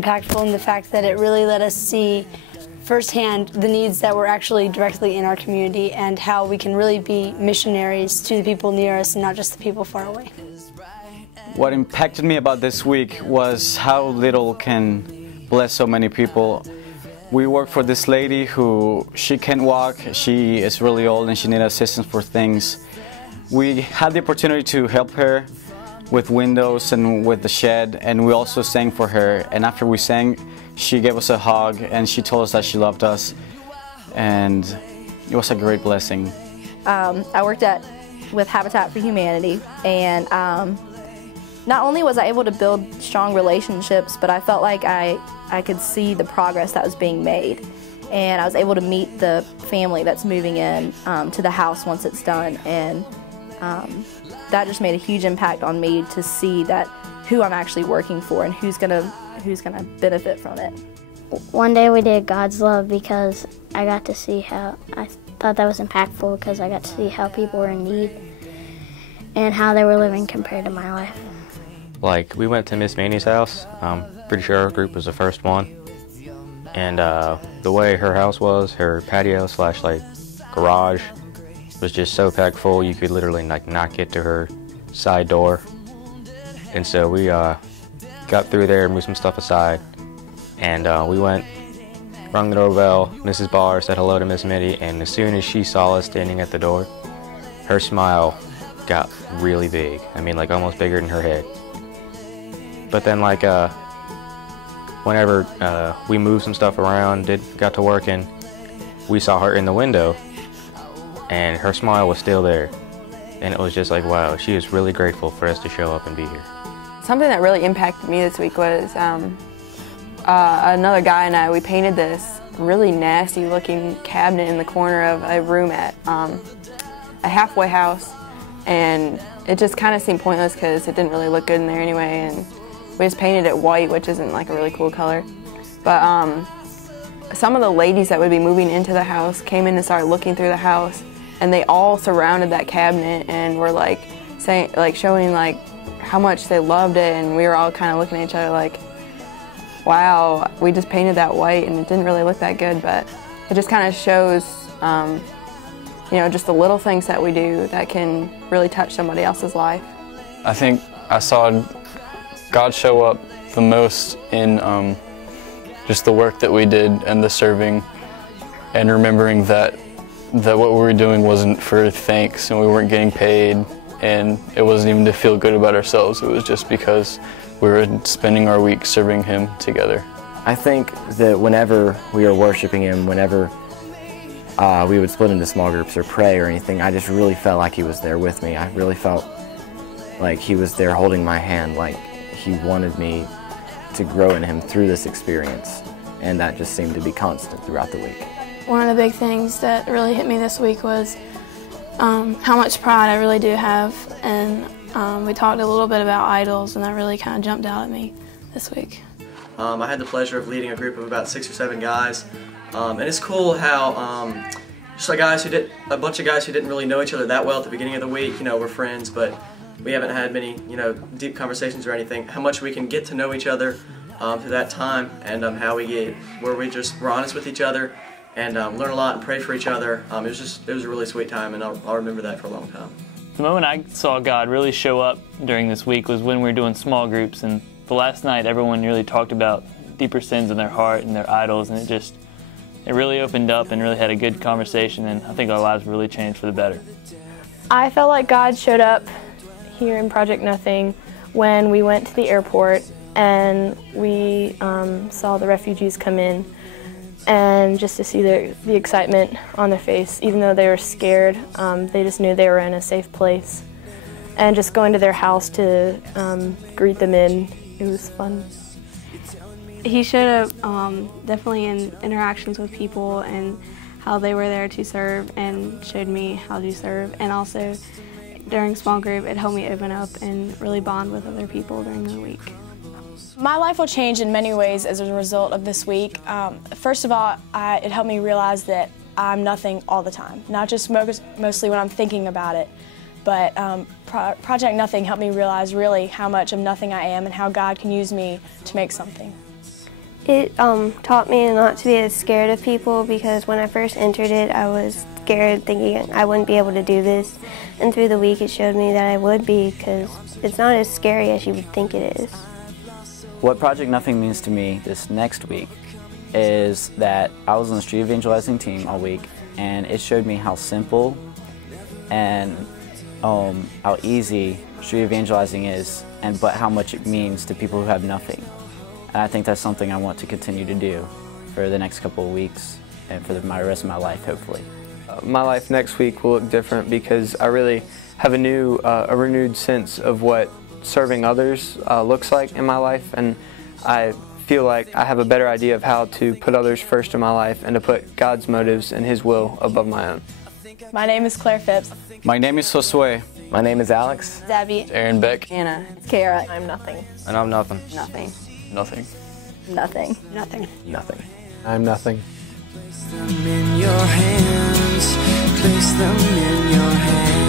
impactful in the fact that it really let us see firsthand the needs that were actually directly in our community and how we can really be missionaries to the people near us and not just the people far away. What impacted me about this week was how little can bless so many people. We work for this lady who, she can't walk, she is really old and she needs assistance for things. We had the opportunity to help her with windows and with the shed, and we also sang for her, and after we sang, she gave us a hug and she told us that she loved us, and it was a great blessing. I worked with Habitat for Humanity, and not only was I able to build strong relationships, but I felt like I could see the progress that was being made. And I was able to meet the family that's moving in to the house once it's done. And that just made a huge impact on me to see that who I'm actually working for and who's gonna benefit from it. One day we did God's Love because I got to see how, I thought that was impactful because I got to see how people were in need and how they were living compared to my life. Like, we went to Miss Manny's house. I'm pretty sure our group was the first one. And the way her house was, her patio slash like garage was just so packed full you could literally like not get to her side door. And so we got through there, moved some stuff aside, and we went, rung the doorbell. Mrs. Barr said hello to Miss Mitty, and as soon as she saw us standing at the door, her smile got really big. I mean, like almost bigger than her head. But then like whenever we moved some stuff around, got to working, we saw her in the window and her smile was still there. And it was just like, wow, she is really grateful for us to show up and be here. Something that really impacted me this week was another guy and I, we painted this really nasty looking cabinet in the corner of a room at a halfway house. And it just kind of seemed pointless because it didn't really look good in there anyway. And we just painted it white, which isn't like a really cool color. But some of the ladies that would be moving into the house came in and started looking through the house, and they all surrounded that cabinet and were like saying, like showing like how much they loved it, and we were all kind of looking at each other like, wow, we just painted that white and it didn't really look that good, but it just kind of shows, you know, just the little things that we do that can really touch somebody else's life. I think I saw God show up the most in just the work that we did and the serving, and remembering that what we were doing wasn't for thanks and we weren't getting paid, and it wasn't even to feel good about ourselves. It was just because we were spending our week serving Him together. I think that whenever we are worshiping Him, whenever we would split into small groups or pray or anything, I just really felt like He was there with me. I really felt like He was there holding my hand, like He wanted me to grow in Him through this experience, and that just seemed to be constant throughout the week. One of the big things that really hit me this week was how much pride I really do have, and we talked a little bit about idols, and that really kind of jumped out at me this week. I had the pleasure of leading a group of about 6 or 7 guys, and it's cool how just a bunch of guys who didn't really know each other that well at the beginning of the week. You know, we're friends, but we haven't had many, you know, deep conversations or anything. How much we can get to know each other through that time, and how we're honest with each other and learn a lot and pray for each other. It was a really sweet time, and I'll remember that for a long time. The moment I saw God really show up during this week was when we were doing small groups, and the last night everyone really talked about deeper sins in their heart and their idols, and it really opened up and really had a good conversation, and I think our lives really changed for the better. I felt like God showed up here in Project Nothing when we went to the airport and we saw the refugees come in, and just to see the excitement on their face, even though they were scared, they just knew they were in a safe place. And just going to their house to greet them in, it was fun. He showed up definitely in interactions with people and how they were there to serve, and showed me how to serve. And also during small group, it helped me open up and really bond with other people during the week. My life will change in many ways as a result of this week. First of all, it helped me realize that I'm nothing all the time, not just mostly when I'm thinking about it, but Project Nothing helped me realize really how much of nothing I am and how God can use me to make something. It taught me not to be as scared of people, because when I first entered it, I was scared, thinking I wouldn't be able to do this. And through the week, it showed me that I would be, because it's not as scary as you would think it is. What Project Nothing means to me this next week is that I was on the street evangelizing team all week, and it showed me how simple and how easy street evangelizing is, but how much it means to people who have nothing. And I think that's something I want to continue to do for the next couple of weeks and for the rest of my life, hopefully. My life next week will look different because I really have a renewed sense of what serving others looks like in my life, and I feel like I have a better idea of how to put others first in my life and to put God's motives and His will above my own. My name is Claire Phipps. My name is Josue. My name is Alex. Zabby. Aaron Beck. Anna. Kara. I'm nothing. And I'm nothing. Nothing. Nothing. Nothing. Nothing. Nothing. I'm nothing. Place them in your hands. Place them in your hands.